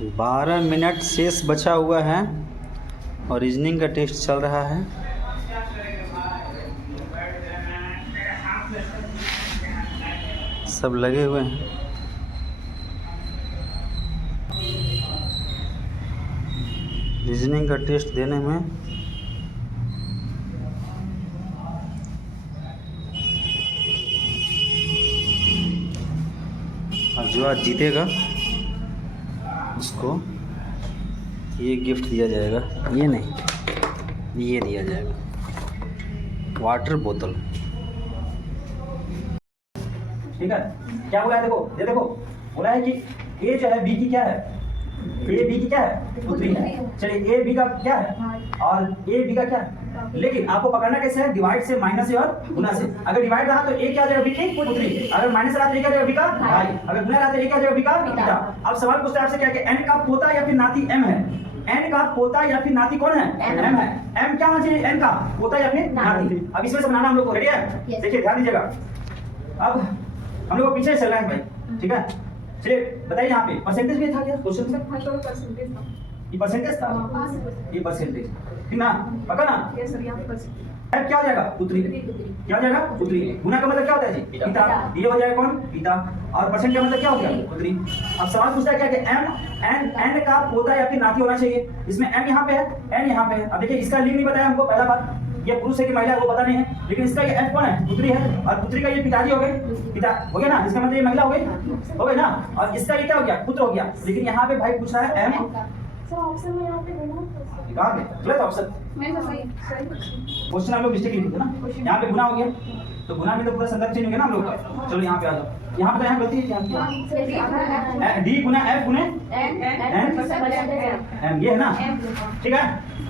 12 minute शेष बचा हुआ है और रीजनिंग का टेस्ट चल रहा है। सब लगे हुए हैं। रीजनिंग का टेस्ट देने में और जो आज जीतेगा उसको ये गिफ्ट दिया जाएगा। ये नहीं, ये दिया जाएगा, वाटर बोतल। ठीक है, क्या बोला है? देखो ये देखो, बोला है कि ए जो है बी की क्या है, ए बी की क्या है, पुत्री है। चलिए ए बी का क्या है और ए बी का क्या है, लेकिन आपको पकड़ना कैसे है? डिवाइड से, माइनस से और गुना से। अगर डिवाइड रहा तो ए क्या आ जाएगा, बी की पुत्री। अगर माइनस रहा तो ए क्या आ जाएगा, बी का भाई। अगर गुना रहा तो ए क्या आ जाएगा, बी का पिता। अब सवाल पूछता है आपसे क्या कि एन का पोता या फिर नाती एम है। एन का पोता या फिर नाती कौन है? एम है। एम क्या होना चाहिए? एन का पोता या फिर नाती। अब इसमें से बनाना हम लोग को रेडी है। देखिए ध्यान दीजिएगा, अब हम लोग को पीछे चल रहा है भाई। ठीक है, चलिए बताइए यहाँ पे परसेंटेज भी था क्या क्वेश्चन में? ये परसेंटेज था, ये परसेंटेज ठीक ना, पक्का ना? एफ क्या हो जाएगा, पुत्री। क्या हो जाएगा, पुत्री। गुना का मतलब क्या होता है जी, पिता। ये हो जाएगा कौन, पिता। और परसेंट का मतलब क्या हो गया, पुत्री। अब सवाल पूछता है क्या कि एम एन का पोता या फिर नाती होना चाहिए। इसमें एम यहाँ पे है, एन यहाँ पे है। अब देखिए इसका लिंग नहीं बताया हमको, पहला बात ये पुरुष है कि महिला है वो पता नहीं है, लेकिन इसका ये एफ कौन है, पुत्री है। और पुत्री का ये पिताजी हो गए, पिता हो गया ना, इसका मतलब ये महिला हो गई ना। और इसका ये क्या हो गया, पुत्र हो गया। लेकिन यहाँ पे भाई पूछ रहा है एम ऑप्शन में यहाँ पे कहा गया, गलत ऑप्शन। क्वेश्चन हम लोग मिस्टेक लिखे थे ना, यहाँ पे गुना हो गया, तो गुना में तो पूरा संदर्भ चेंज हो गया ना हम लोग का। चलो यहाँ पे आ जाओ, यहाँ पे यहाँ गलती है, डी गुना एफ गुने एम, ये है ना। ठीक है,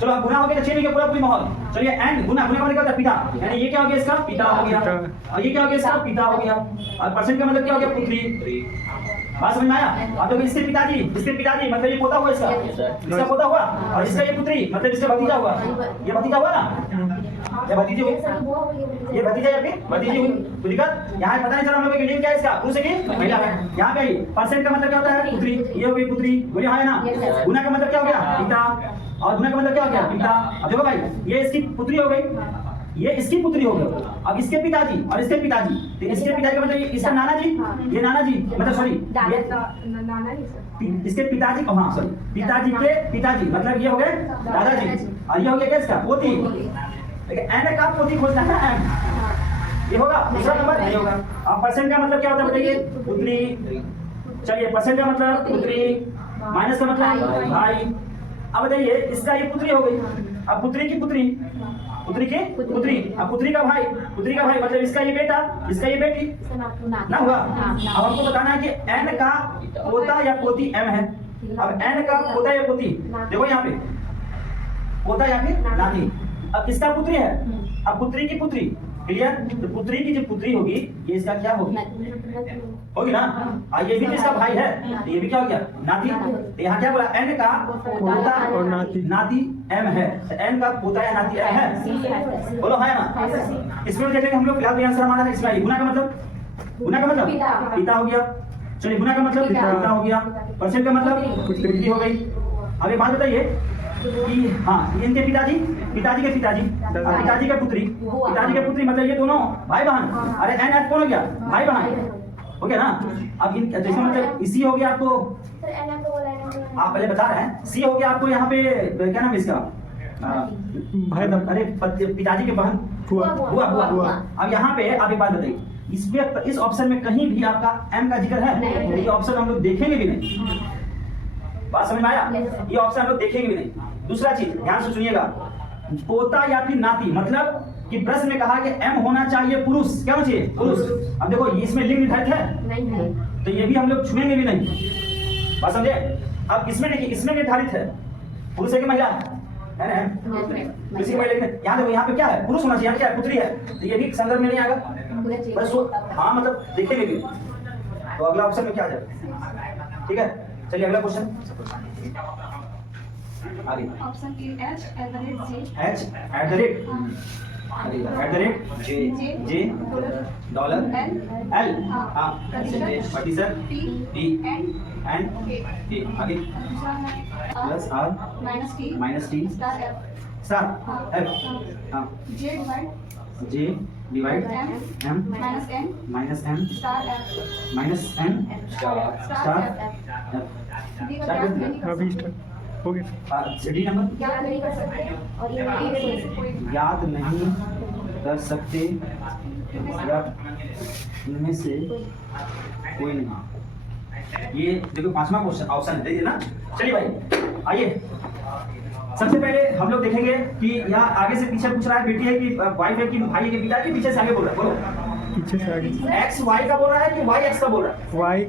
चलो अब गुना हो गया, चेंज हो गया पूरा पूरी माहौल। चलिए एन गुना, गुना का मतलब क्या होता है, पिता। यानी ये क्या हो गया, इसका पिता हो गया। और ये क्या हो गया, इसका पिता हो गया। और परसेंट का मतलब क्या हो गया, पुत्री। बात समझ में आया? अब देखो इसके पिताजी मतलब ये पोता हुआ, इसका पोता हुआ। और इसका ये पुत्री मतलब इसका भतीजा हुआ। ये भतीजा हुआ ना, ये भतीजी हुई, ये भतीजा या फिर भतीजी हुई। तो दिक्कत यहाँ पता नहीं चला हम लोग लिंग क्या है इसका, पुरुष है कि महिला है। यहाँ पे परसेंट का मतलब क्या होता है, पुत्री। ये हो गई पुत्री, बोलिए हाँ है ना। गुना का मतलब क्या हो गया, पिता। और गुना का मतलब क्या हो गया, पिता। अब देखो भाई ये इसकी पुत्री हो गई, ये इसकी पुत्री हो गई। अब इसके पिताजी और इसके पिताजी, तो इसके पिताजी का मतलब ये इसका नाना जी, ये नाना जी मतलब सॉरी इसके पिताजी, हाँ सॉरी पिताजी के पिताजी मतलब ये हो गए दादाजी। और ये हो गया क्या इसका, पोती। लेकिन एन का पोती खोजना है, एम ये होगा दूसरा नंबर नहीं होगा। अब परसेंट का मतलब क्या होता है बताइए, पुत्री। चलिए परसेंट का मतलब पुत्री, माइनस का मतलब भाई। अब बताइए इसका ये पुत्री हो गई, अब पुत्री की पुत्री, पुत्री के पुत्री। अब पुत्री का भाई मतलब इसका ये बेटा, इसका ये बेटी ना हुआ। अब हमको बताना है कि एन का पोता या पोती एम है। अब एन का पोता या पोती, देखो यहाँ पे पोता या फिर नाती। अब इसका पुत्री है, अब पुत्री की पुत्री, क्लियर। तो पुत्री की जो पुत्री होगी ये इसका क्या होगी, होगी ना। और ये भी इसका भाई है, तो ये भी क्या हो गया, नाती। तो यहाँ क्या बोला, एन का पोता और नाती एम है। तो एन का पोता या नाती एम है, बोलो है ना। इसमें देखेंगे हम लोग फिलहाल आंसर हमारा है इसमें। गुना का मतलब पिता हो गया। चलिए गुना का मतलब पिता हो गया। परसेंट का मतलब पुत्री हो गई। अब एक बात बताइए कि हाँ इनके पिताजी के पिताजी और पिताजी का पुत्री, मतलब ये दोनों भाई बहन। अरे एन एफ कौन हो गया, भाई बहन हो गया ना। अब इन जैसे मतलब इसी हो गया आपको, आप पहले बता रहे हैं सी हो गया आपको यहाँ पे क्या नाम है इसका, भाई। अरे पिताजी के बहन हुआ। अब यहाँ पे आप एक बात बताइए, इसमें इस ऑप्शन में कहीं भी आपका एम का जिक्र है? ये ऑप्शन हम लोग देखेंगे भी नहीं। बात समझ में आया? ये ऑप्शन हम लोग देखेंगे भी नहीं। दूसरा चीज ध्यान से सुनिएगा, पोता या फिर नाती मतलब कि प्रश्न में कहा कि एम होना चाहिए पुरुष, क्या होना चाहिए, पुरुष। अब देखो इसमें लिंग निर्धारित है नहीं, तो ये भी हम लोग छुएंगे भी नहीं। बात समझे? अब इसमें देखिए, इसमें निर्धारित है पुरुष है कि महिला है ना, किसी की महिला। यहाँ देखो यहाँ पे क्या है, पुरुष होना चाहिए, क्या है, पुत्री है। तो ये भी संदर्भ में नहीं आएगा बस। हाँ मतलब देखेंगे भी। तो अगला ऑप्शन में क्या आ जाएगा, ठीक है। चलिए अगला क्वेश्चन आगे। Option A H@G। H@, at the rate J dollar L हाँ प्रतिशत टी एन के आगे plus R minus T star F हाँ J divide M minus N minus N star अभी स्टार्ट हो गया। डी नंबर याद नहीं कर सकते और ये याद नहीं कर सकते या इनमें से कोई नहीं। ये देखो पांचवा क्वेश्चन ऑप्शन है ना। चलिए भाई आइए, सबसे पहले हम लोग देखेंगे कि यहाँ आगे से पीछे पूछ रहा है बेटी है कि वाइफ है कि भाई है कि पिता है कि पीछे से आगे बोल रहा है, बोलो पीछे से आगे एक्स वाई का बोल रहा है कि वाई एक्स का बोल रहा है। वाई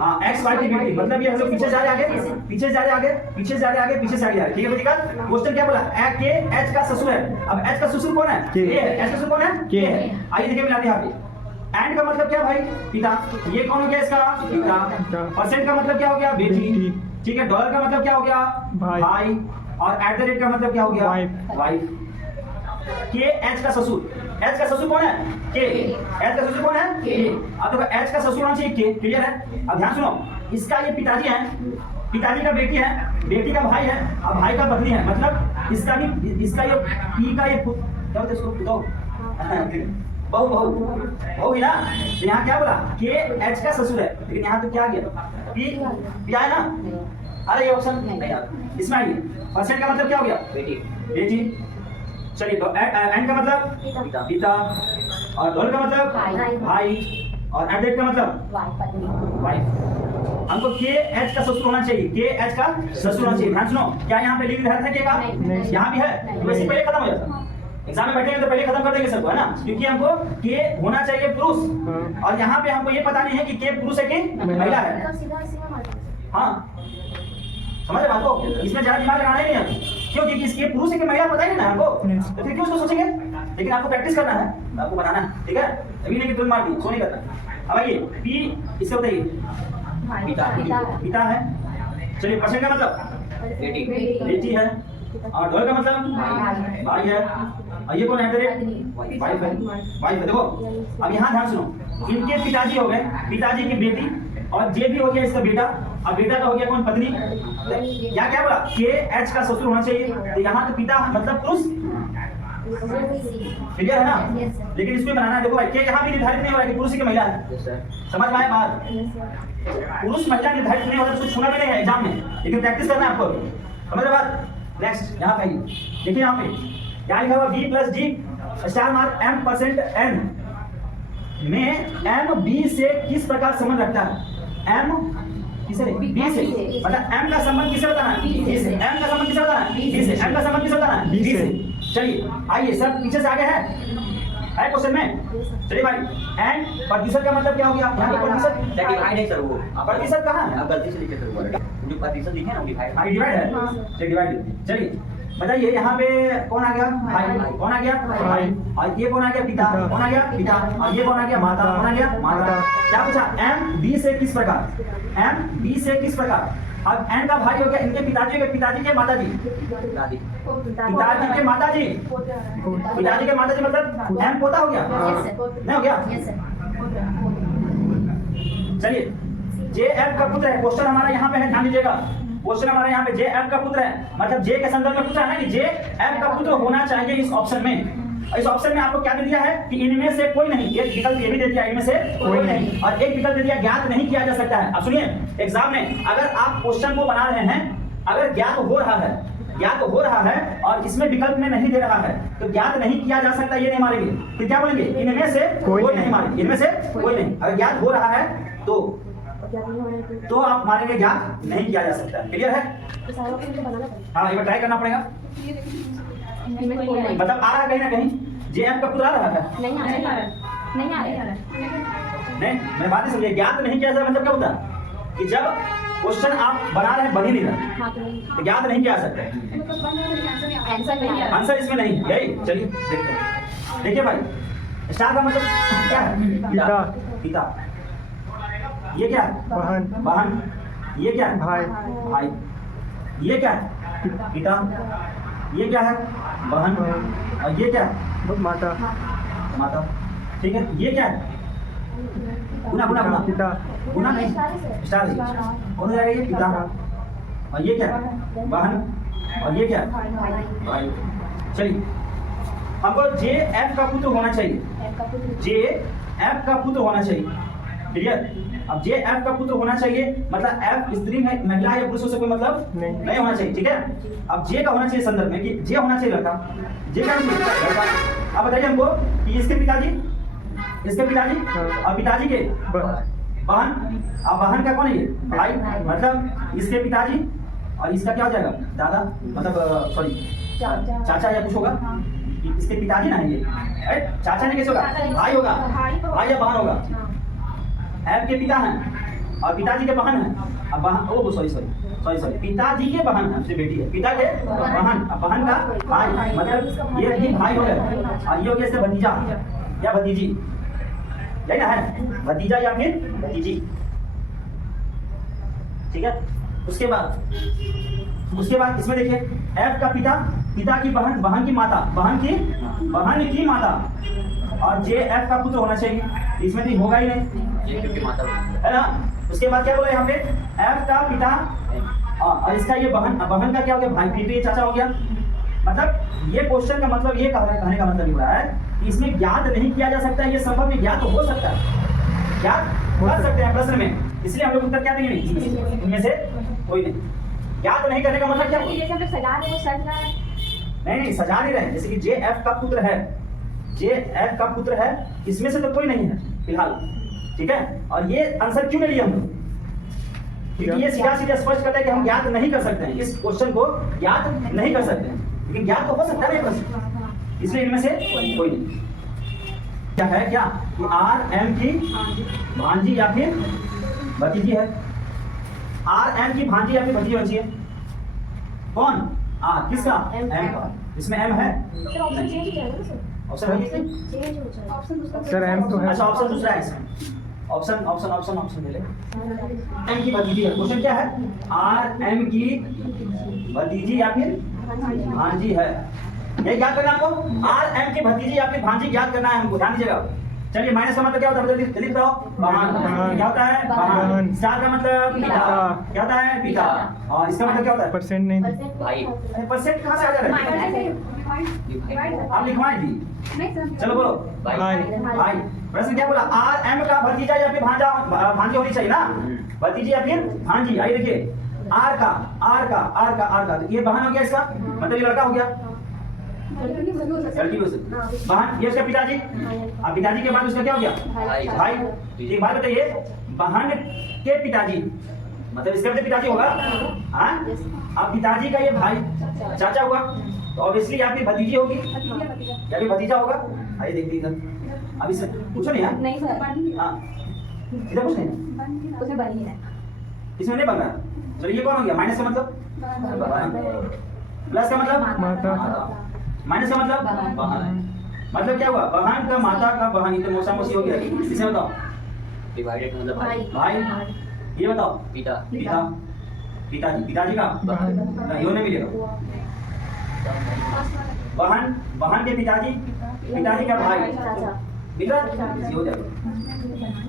हाँ एक्स वाई की बेटी, मतलब ये हम लोग पीछे जा रहे आगे पीछे जा रहे आगे पीछे जा रहे आगे पीछे से आगे आ रहे। ठीक है बेटी का क्वेश्चन क्या बोला के एच का ससुर है। अब एच का ससुर कौन है? के है। एच का ससुर कौन है? के है। आइए देखिए मिलाते हैं यहाँ पे। एंड का मतलब क्या भाई? पिता। ये कौन हो गया इसका? पिता। परसेंट का मतलब क्या हो गया? बेटी। ठीक है। डॉलर का मतलब क्या हो गया? भाई। और एट द रेट का मतलब क्या हो गया? वाइफ। के एच का ससुर, एच का ससुर कौन है? के। एच का ससुर कौन है? के। अब देखो एच का ससुर होना चाहिए के, क्लियर है। अब ध्यान सुनो, इसका ये पिताजी है, पिताजी का बेटी है, बेटी का भाई है, अब भाई का पत्नी है, मतलब इसका भी इसका ये पी का ये क्या बोलते हैं इसको? बहू बहू बहू ही ना। तो यहाँ क्या बोला? के एच का ससुर है, लेकिन यहाँ तो क्या गया? पी पी आया ना। अरे ये ऑप्शन नहीं यार, इसमें आइए। परसेंट का मतलब क्या हो गया? बेटी। बेटी। चलिए तो एंड का मतलब पिता और डॉलर का मतलब भाई और एट डेट का मतलब वाइफ। हमको के एच का ससुर होना चाहिए, के एच का ससुर होना चाहिए। ध्यान सुनो, क्या यहाँ पे लिंक है के का? यहाँ भी है, तो वैसे पहले खत्म हो जाता। एग्जाम में बैठेंगे तो पहले खत्म कर देंगे सबको, है ना, क्योंकि हमको के होना चाहिए पुरुष और यहाँ पे हमको ये पता नहीं है कि के पुरुष है कि महिला है। हाँ समझ रहे बात को? इसमें ज्यादा दिमाग लगाना ही नहीं है, क्यों? क्योंकि इसके पुरुष है कि महिला पता ही नहीं ना हमको, तो फिर क्यों उसको सोचेंगे? लेकिन आपको प्रैक्टिस करना है, आपको बनाना है, ठीक है। अभी नहीं कि तुम मार दी, सो नहीं करना। अब आइए पी, इससे बताइए पिता है। चलिए परसेंट का मतलब बेटी है और डॉलर का मतलब भाई है और ये कौन है? वाइफ है। वाइफ है। देखो अब यहाँ ध्यान सुनो, इनके पिताजी हो गए, पिताजी की बेटी और जे भी हो गया इसका बेटा और बेटा का हो गया कौन? पत्नी। यहाँ क्या बोला? के एच का ससुर होना चाहिए, तो यहाँ तो पिता मतलब पुरुष, क्लियर है ना। लेकिन इसको बनाना है। देखो भाई के यहाँ भी निर्धारित नहीं हो रहा है कि पुरुष की महिला है, समझ में आया बात? पुरुष महिला निर्धारित नहीं हो रहा, कुछ छूना भी नहीं है एग्जाम में, लेकिन प्रैक्टिस करना है आपको, समझ रहे बात? नेक्स्ट यहाँ पे देखिए, यहाँ पे क्या लिखा हुआ? B plus D star mark M percent N में एम बी से किस प्रकार संबंध रखता है? एम किसे? बी से। मतलब एम का संबंध किसे बताना है? बी से। एम का संबंध किसे बताना है? बी से। एम का संबंध किसे बताना है? बी से। चलिए आइए, सब पीछे से आगे है क्वेश्चन में। चलिए भाई, एंड प्रतिशत का मतलब क्या हो गया? यहाँ पे प्रतिशत डिवाइड है सर, वो प्रतिशत कहाँ है? आप गलती से लिखे सर, जो प्रतिशत लिखे ना डिवाइड। हाँ डिवाइड है, चलिए डिवाइड। चलिए बताइए यहाँ पे कौन आ गया? भाई। कौन आ गया? भाई। और ये कौन आ गया? पिता। कौन आ गया? पिता। और ये कौन आ गया? माता। कौन आ गया? माता। क्या पूछा? एम बी से किस प्रकार? एम बी से किस प्रकार? अब एन का भाई हो गया इनके पिताजी के, पिताजी के माताजी, पिताजी के माताजी, पिताजी के माताजी, मतलब एम पोता हो गया, नहीं हो गया? चलिए जे एम का पुत्र है, क्वेश्चन हमारा यहाँ पे है, ध्यान दीजिएगा। क्वेश्चन हमारा यहाँ पे जे एम का पुत्र है, मतलब जे के संदर्भ में पूछा है ना कि जे एम का पुत्र होना चाहिए इस ऑप्शन में। इस ऑप्शन में आपको क्या दे दिया है कि इनमें से कोई नहीं, एक विकल्प ये भी दे दिया इनमें से कोई नहीं, और एक विकल्प दे दिया ज्ञात नहीं किया जा सकता है। अब सुनिए, एग्जाम में अगर आप क्वेश्चन को बना रहे हैं, अगर ज्ञात हो रहा है, ज्ञात हो रहा है और इसमें विकल्प में नहीं दे रहा है, तो ज्ञात नहीं किया जा सकता ये नहीं मारेंगे, फिर क्या बोलेंगे? इनमें से कोई नहीं मारेंगे, इनमें से कोई नहीं। अगर ज्ञात हो रहा है तो आप मारेंगे ज्ञात नहीं किया जा सकता। क्लियर है? हाँ एक बार ट्राई करना पड़ेगा, मतलब आ रहा है कहीं ना कहीं जे एम का पुत्र आ रहा है, नहीं आ रहा है। नहीं मैं बात नहीं समझे। ज्ञात नहीं किया जाए मतलब क्या होता है कि जब क्वेश्चन आप बना रहे हैं, बन ही नहीं रहा, तो ज्ञात नहीं किया जा सकता। आंसर इसमें नहीं, यही। चलिए देखते हैं। देखिए भाई, स्टार का मतलब क्या है? पिता। पिता। ये क्या है? बहन। बहन। ये क्या है? भाई। भाई। ये क्या है? पिता। ये क्या है? बहन। और ये क्या है? माता। माता। ठीक है, ये क्या है? गुना गुना गुना पिता। गुना नहीं, स्टार है। कौन हो जाएगा ये? पिता। और ये क्या है? बहन। और ये क्या है? भाई। चलिए, हमको जे एफ का पुत्र होना चाहिए। जे एफ का पुत्र होना चाहिए। क्लियर? अब जे एफ का पुत्र होना चाहिए, मतलब एफ स्त्री है, महिला या पुरुष से कोई मतलब नहीं होना चाहिए। ठीक है, अब जे का होना चाहिए संदर्भ में कि जे होना चाहिए लड़का। जे का लड़का। अब बताइए हमको कि इसके पिताजी और पिताजी के बहन। अब बहन का कौन है ये? भाई। मतलब इसके पिताजी और इसका क्या हो जाएगा? दादा, मतलब सॉरी चाचा या कुछ होगा। इसके पिताजी ना है ये, चाचा नहीं कैसे होगा? भाई होगा, भाई या बहन होगा। एफ के पिता हैं और पिताजी के बहन हैं। अब बहन, ओ सॉरी पिताजी के बहन है, उससे बेटी है, पिता के बहन। अब बहन का भाई, मतलब ये भी भाई हो गया। और ये हो गया इसका भतीजा या भतीजी, यही ना है? भतीजा या फिर भतीजी। ठीक है, उसके बाद इसमें देखिए, एफ का पिता की बहन, बहन की माता, बहन की माता। और जे एफ का पुत्र होना चाहिए, इसमें भी होगा ही नहीं, है ना? उसके बाद क्या बोला यहाँ पे? एफ का पिता और इसका ये बहन का क्या हो गया? भाई। फिर ये चाचा हो गया। मतलब ये क्वेश्चन का मतलब ये कहने का मतलब ये हो रहा है कि इसमें ज्ञात नहीं किया जा सकता है, ये संभव में ज्ञात हो सकता है, ज्ञात कर सकते हैं प्रश्न में, इसलिए हम लोग उत्तर क्या देंगे? नहीं, इनमें से कोई नहीं। ज्ञात नहीं करने का मतलब क्या? नहीं, सजा नहीं रहे। जैसे कि जे एफ का पुत्र है, इसमें से तो कोई नहीं है फिलहाल। ठीक है, और ये आंसर क्यों नहीं लिया हम लोग? क्योंकि ये सीधा स्पष्ट करता है कि हम ज्ञात नहीं कर सकते हैं, इस क्वेश्चन को ज्ञात नहीं कर सकते हैं, लेकिन ज्ञात तो हो सकता है प्रश्न, इसलिए इनमें से कोई नहीं। क्या है कि आर एम की भांजी या फिर भतीजी है। आर एम की भांजी या फिर भतीजी बची है। कौन? आर किसका? एम का। इसमें एम है? ऑप्शन सर एम तो है। अच्छा, ऑप्शन दूसरा है इसमें। ऑप्शन ले ले। एम की भतीजी है। क्वेश्चन क्या है? आर एम की भतीजी या फिर भांजी है। ये ज्ञात करना हमको, आर एम की भतीजी या फिर भांजी ज्ञात करना है हमको, ध्यान दीजिएगा। चलिए, माइनस का मतलब क्या होता है? जल्दी बताओ। बहन। क्या होता है? बहन। स्टार का मतलब पिता। क्या होता है? पिता। और इसका मतलब क्या होता है? परसेंट नहीं, भाई। परसेंट कहाँ से आ जा रहा है? आप लिखवाएं जी। चलो बोलो। भाई। प्रश्न क्या बोला? आर एम का भतीजा या फिर भांजी होनी चाहिए ना, भतीजी या फिर भांजी। आइए देखिए, आर का तो ये बहन हो गया, इसका मतलब ये लड़का हो गया, लड़की हो सकती बहन। ये उसका पिताजी, अब पिताजी के बाद उसका क्या हो गया? भाई। एक बात बताइए, बहन के पिताजी मतलब इसका पिताजी होगा। हाँ, अब पिताजी का ये भाई चाचा हुआ, तो ऑब्वियसली यहाँ पे भतीजी होगी या फिर भतीजा होगा। आइए देखते इधर। अब इससे पूछो नहीं यार। नहीं सर। हाँ, इधर कुछ नहीं, उसमें बनी है, इसमें नहीं बन रहा। चलो, ये कौन हो गया? माइनस का मतलब प्लस का मतलब माता। माइनस का मतलब बहन। मतलब क्या हुआ? बहन का माता का बहन, तो मौसा मौसी हो गया। इसे बताओ। डिवाइडेड मतलब भाई। ये बताओ। पिताजी का नहीं होने मिलेगा। बहन के पिताजी का भाई, मिला हो जाएगा।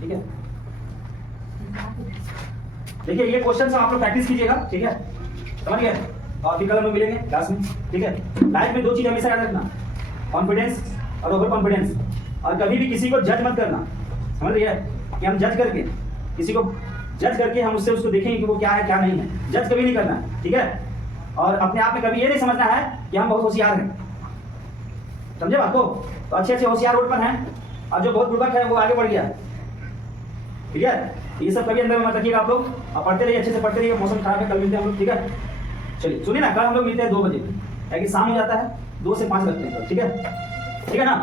ठीक है, देखिए ये क्वेश्चन आप लोग प्रैक्टिस कीजिएगा। ठीक है, समझ गए? और भी कल हम लोग मिलेंगे क्लास में। ठीक है, लाइफ में दो चीज हमेशा याद रखना, कॉन्फिडेंस और ओवर कॉन्फिडेंस। और कभी भी किसी को जज मत करना, समझ रही है? कि हम जज करके किसी को जज करके हम उससे उसको देखेंगे कि वो क्या है क्या नहीं है। जज कभी नहीं करना है। ठीक है, और अपने आप में कभी ये नहीं समझना है कि हम बहुत होशियार हैं। समझे बात को? तो अच्छे होशियार रोड पर हैं, और जो बहुत बुर्बक है वो आगे बढ़ गया। क्लियर? ये सब कभी अंदर में मत रखिएगा आप लोग, और पढ़ते रहिए, अच्छे से पढ़ते रहिए। मौसम खराब है, कल मिलते हैं हम लोग। ठीक है, चलिए सुनिए ना, कल हम लोग मिलते हैं 2 बजे, ताकि शाम हो जाता है। 2 से 5 रखते हैं, ठीक है ना?